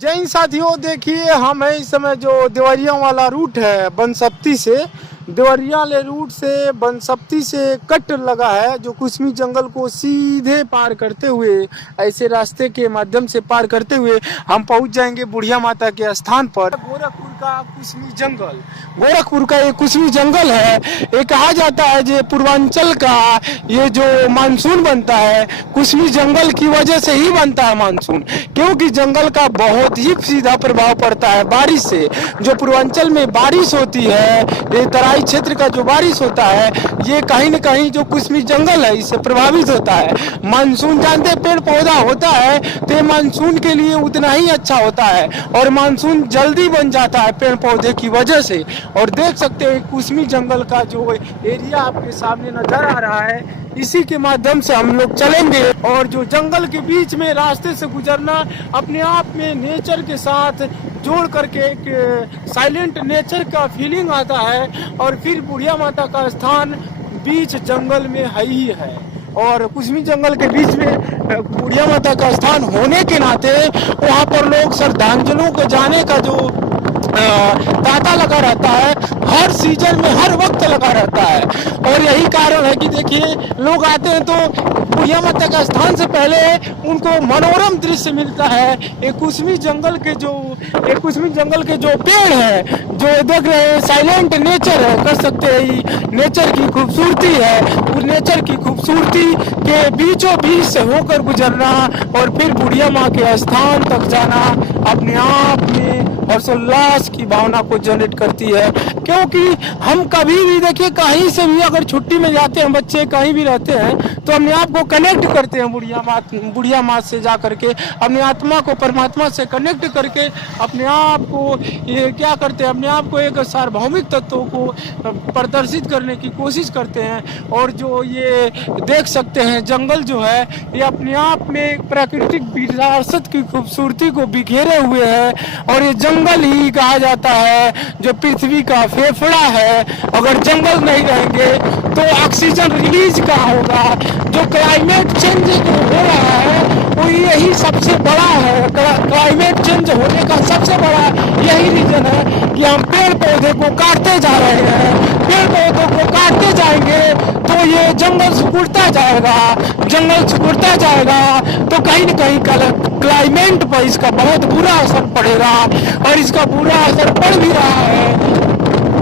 जय हिंद साथियों, देखिए हम है इस समय जो देवरिया वाला रूट है बनसप्ती से, देवरिया ले रूट से बनसप्ती से कट लगा है जो कुसमी जंगल को सीधे पार करते हुए ऐसे रास्ते के माध्यम से पार करते हुए हम पहुंच जाएंगे बुढ़िया माता के स्थान पर। गोरखपुर का कुसमी जंगल, गोरखपुर का ये कुसमी जंगल है। ये कहा जाता है जो पूर्वांचल का ये जो मानसून बनता है कुसमी जंगल की वजह से ही बनता है मानसून, क्योंकि जंगल का बहुत ही सीधा प्रभाव पड़ता है बारिश से। जो पूर्वांचल में बारिश होती है, ये तराई क्षेत्र का जो बारिश होता है ये कहीं न कहीं जो कुसमी जंगल है इससे प्रभावित होता है। मानसून जानते पेड़ पौधा होता है तो ये मानसून के लिए उतना ही अच्छा होता है और मानसून जल्दी बन जाता है पेड़ पौधे की वजह से। और देख सकते हैं कुसमी जंगल का जो एरिया आपके सामने नजर आ रहा है, इसी के माध्यम से हम लोग चलेंगे। और जो जंगल के बीच में रास्ते से गुजरना अपने आप में नेचर के साथ जोड़ करके एक साइलेंट नेचर का फीलिंग आता है। और फिर बुढ़िया माता का स्थान बीच जंगल में है ही है और कुसमी जंगल के बीच में बुढ़िया माता का स्थान होने के नाते वहाँ पर लोग श्रद्धांजलियों को जाने का जो तांता लगा रहता है, हर सीजन में हर वक्त लगा रहता है। और यही कारण है कि देखिए लोग आते हैं तो बुढ़िया माता का स्थान से पहले उनको मनोरम दृश्य मिलता है। एक कुसमी जंगल के जो पेड़ है, जो देख रहे हैं साइलेंट नेचर है, कर सकते हैं नेचर की खूबसूरती है। उस नेचर की खूबसूरती के बीचों बीच से होकर गुजरना और फिर बुढ़िया माँ के स्थान तक जाना अपने आप में हर्षोल्लास की भावना को जनरेट करती है। क्योंकि हम कभी भी देखिए कहीं से भी अगर छुट्टी में जाते हैं, बच्चे कहीं भी रहते हैं तो अपने आप को कनेक्ट करते हैं बुढ़िया माँ से जा करके, अपनी आत्मा को परमात्मा से कनेक्ट करके अपने आप को ये क्या करते हैं, अपने आप को एक सार्वभौमिक तत्वों को प्रदर्शित करने की कोशिश करते हैं। और जो ये देख सकते हैं जंगल जो है ये अपने आप में एक प्राकृतिक विरासत की खूबसूरती को बिखेरे हुए है। और ये जंगल ही कहा जाता है जो पृथ्वी का फेफड़ा है। अगर जंगल नहीं रहेंगे तो ऑक्सीजन रिलीज कहाँ होगा। जो क्लाइमेट चेंज हो रहा है वो यही सबसे बड़ा है। क्लाइमेट चेंज होने का सबसे बड़ा यही रीजन है कि हम पेड़ पौधे को काटते जा रहे हैं। पेड़ पौधों को काटते जाएंगे तो ये जंगल सिकुड़ता जाएगा, जंगल सिकुड़ता जाएगा तो कहीं न कहीं क्लाइमेट पर इसका बहुत बुरा असर पड़ेगा। और इसका बुरा असर पड़ भी रहा है।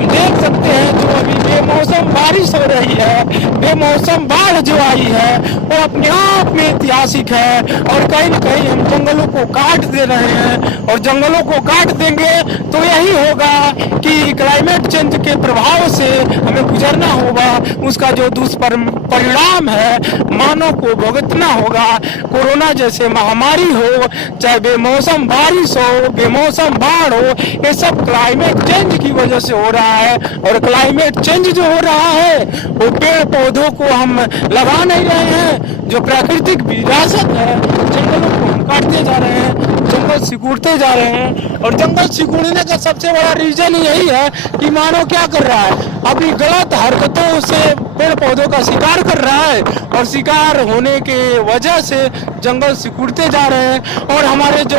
देख सकते हैं जो अभी बेमौसम बारिश हो रही है, बेमौसम बाढ़ जो आई है वो अपने आप में ऐतिहासिक है। और कहीं न कहीं हम जंगलों को काट दे रहे हैं और जंगलों को काट देंगे तो यही होगा कि क्लाइमेट चेंज के प्रभाव से हमें गुजरना होगा। उसका जो दुष्परिणाम है मानव को भुगतना होगा। कोरोना जैसे महामारी हो, चाहे बेमौसम बारिश हो, बेमौसम बाढ़ हो, ये सब क्लाइमेट चेंज की वजह से हो रहा है। और क्लाइमेट चेंज जो हो रहा है वो पेड़ पौधों को हम लगा नहीं रहे हैं। जो प्राकृतिक विरासत है जंगलों को हम काटते जा रहे हैं, जंगल सिकुड़ते जा रहे हैं। और जंगल सिकुड़ने का सबसे बड़ा रीजन यही है कि मानव क्या कर रहा है, अपनी गलत हरकतों से पेड़ पौधों का शिकार कर रहा है और शिकार होने के वजह से जंगल सिकुड़ते जा रहे हैं। और हमारे जो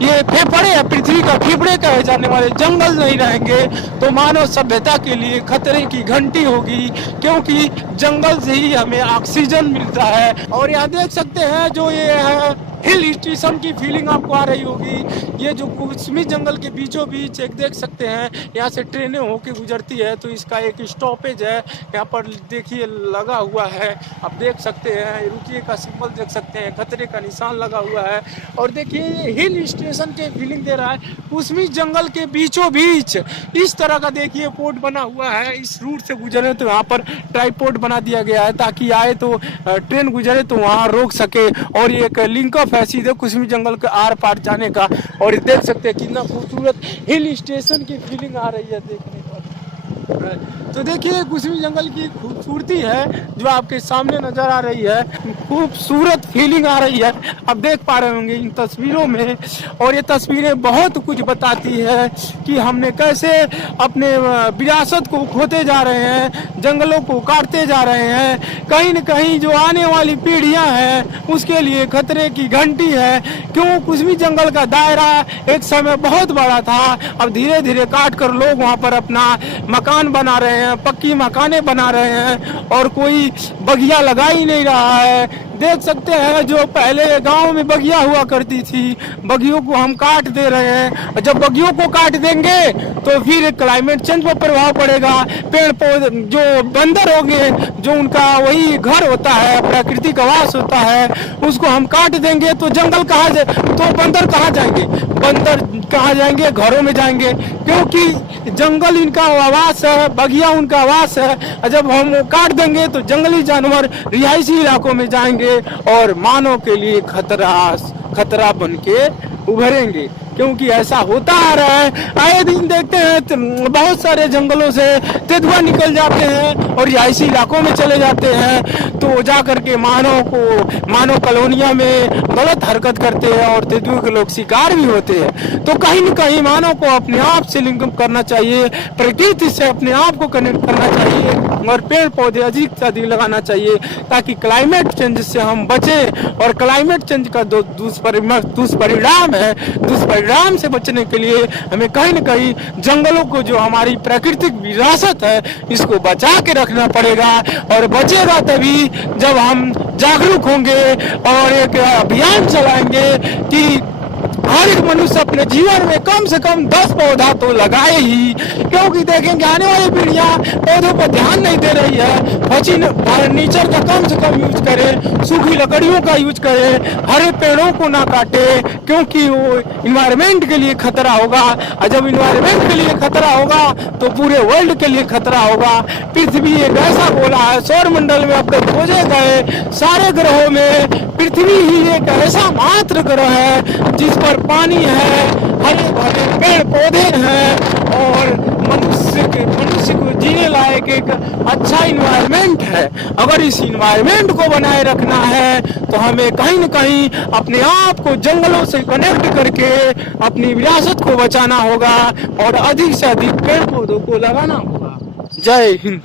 ये फेफड़े है, पृथ्वी का फेफड़े कहे जाने वाले जंगल नहीं रहेंगे तो मानव सभ्यता के लिए खतरे की घंटी होगी, क्योंकि जंगल से ही हमें ऑक्सीजन मिलता है। और यहाँ देख सकते हैं जो ये है हिल स्टेशन की फीलिंग आपको आ रही होगी। ये जो कुसमी जंगल के बीचों बीच एक देख सकते हैं यहाँ से ट्रेनें होके गुजरती है तो इसका एक स्टॉपेज है यहाँ पर देखिए लगा हुआ है। आप देख सकते हैं रुकिए का सिंबल देख सकते हैं, खतरे का निशान लगा हुआ है। और देखिए ये हिल स्टेशन के फीलिंग दे रहा है। कुसमी जंगल के बीचों बीच इस तरह का देखिए पोर्ट बना हुआ है। इस रूट से गुजरे तो यहाँ पर ट्राइपोर्ट बना दिया गया है ताकि आए तो ट्रेन गुजरे तो वहाँ रोक सके। और ये एक लिंक ऑफ है सीधे कुसमी जंगल के आर पार जाने का। और देख सकते हैं कितना खूबसूरत हिल स्टेशन की फीलिंग आ रही है देखने पर। तो देखिए कुसमी जंगल की खूबसूरती है जो आपके सामने नजर आ रही है, खूबसूरत फीलिंग आ रही है, आप देख पा रहे होंगे इन तस्वीरों में। और ये तस्वीरें बहुत कुछ बताती है कि हमने कैसे अपने विरासत को खोते जा रहे हैं, जंगलों को काटते जा रहे हैं। कहीं न कहीं जो आने वाली पीढ़ियां हैं उसके लिए खतरे की घंटी है। क्यों? कुसमी जंगल का दायरा एक समय बहुत बड़ा था, अब धीरे धीरे काट कर लोग वहाँ पर अपना मकान बना रहे हैं, पक्की मकाने बना रहे हैं और कोई बगिया लगा ही नहीं रहा है। देख सकते हैं जो पहले गांव में बगिया हुआ करती थी, बगियों को हम काट दे रहे हैं। और जब बगियों को काट देंगे तो फिर क्लाइमेट चेंज पर प्रभाव पड़ेगा। पेड़ पौधे जो बंदर होंगे, जो उनका वही घर होता है, प्राकृतिक आवास होता है, उसको हम काट देंगे तो जंगल कहाँ जाए, तो बंदर कहाँ जाएंगे? बंदर कहाँ जाएंगे? घरों में जाएंगे, क्योंकि जंगल इनका आवास है, बगिया उनका आवास है। जब हम काट देंगे तो जंगली जानवर रिहायशी इलाकों में जाएंगे और मानव के लिए खतरा बन के उभरेंगे। क्योंकि ऐसा होता आ रहा है, आए दिन देखते हैं बहुत सारे जंगलों से तेंदुआ निकल जाते हैं और रिहायशी इलाकों में चले जाते हैं, तो जा करके मानव कॉलोनिया में गलत हरकत करते हैं और तेंदुओं के लोग शिकार भी होते हैं। तो कहीं न कहीं मानव को अपने आप से लिंक करना चाहिए, प्रकृति से अपने आप को कनेक्ट करना चाहिए और पेड़ पौधे अधिक से अधिक लगाना चाहिए ताकि क्लाइमेट चेंज से हम बचें। और क्लाइमेट चेंज का दुष्परिणाम से बचने के लिए हमें कहीं न कहीं जंगलों को, जो हमारी प्राकृतिक विरासत है, इसको बचा के रखना पड़ेगा। और बचेगा तभी जब हम जागरूक होंगे और एक अभियान चलाएंगे कि हर एक मनुष्य अपने जीवन में कम से कम 10 पौधा तो लगाए ही। क्योंकि देखेंगे आने वाली पीढ़ियां पौधों पर ध्यान नहीं दे रही है, फर्नीचर का कम से कम यूज करे, सूखी लकड़ियों का यूज करे, हरे पेड़ों को ना काटे, क्योंकि वो इन्वायरमेंट के लिए खतरा होगा। और जब इन्वायरमेंट के लिए खतरा होगा तो पूरे वर्ल्ड के लिए खतरा होगा। पृथ्वी एक ऐसा गोला है, सौर मंडल में अब तक खोजे गए सारे ग्रहों में पृथ्वी ही एक ऐसा मात्र ग्रह है जिस पर पानी है, हरे भरे पेड़ पौधे हैं और मनुष्य को जीने लायक एक अच्छा इन्वायरमेंट है। अगर इस इन्वायरमेंट को बनाए रखना है तो हमें कहीं न कहीं अपने आप को जंगलों से कनेक्ट करके अपनी विरासत को बचाना होगा और अधिक से अधिक पेड़ पौधों को लगाना होगा। जय हिंद।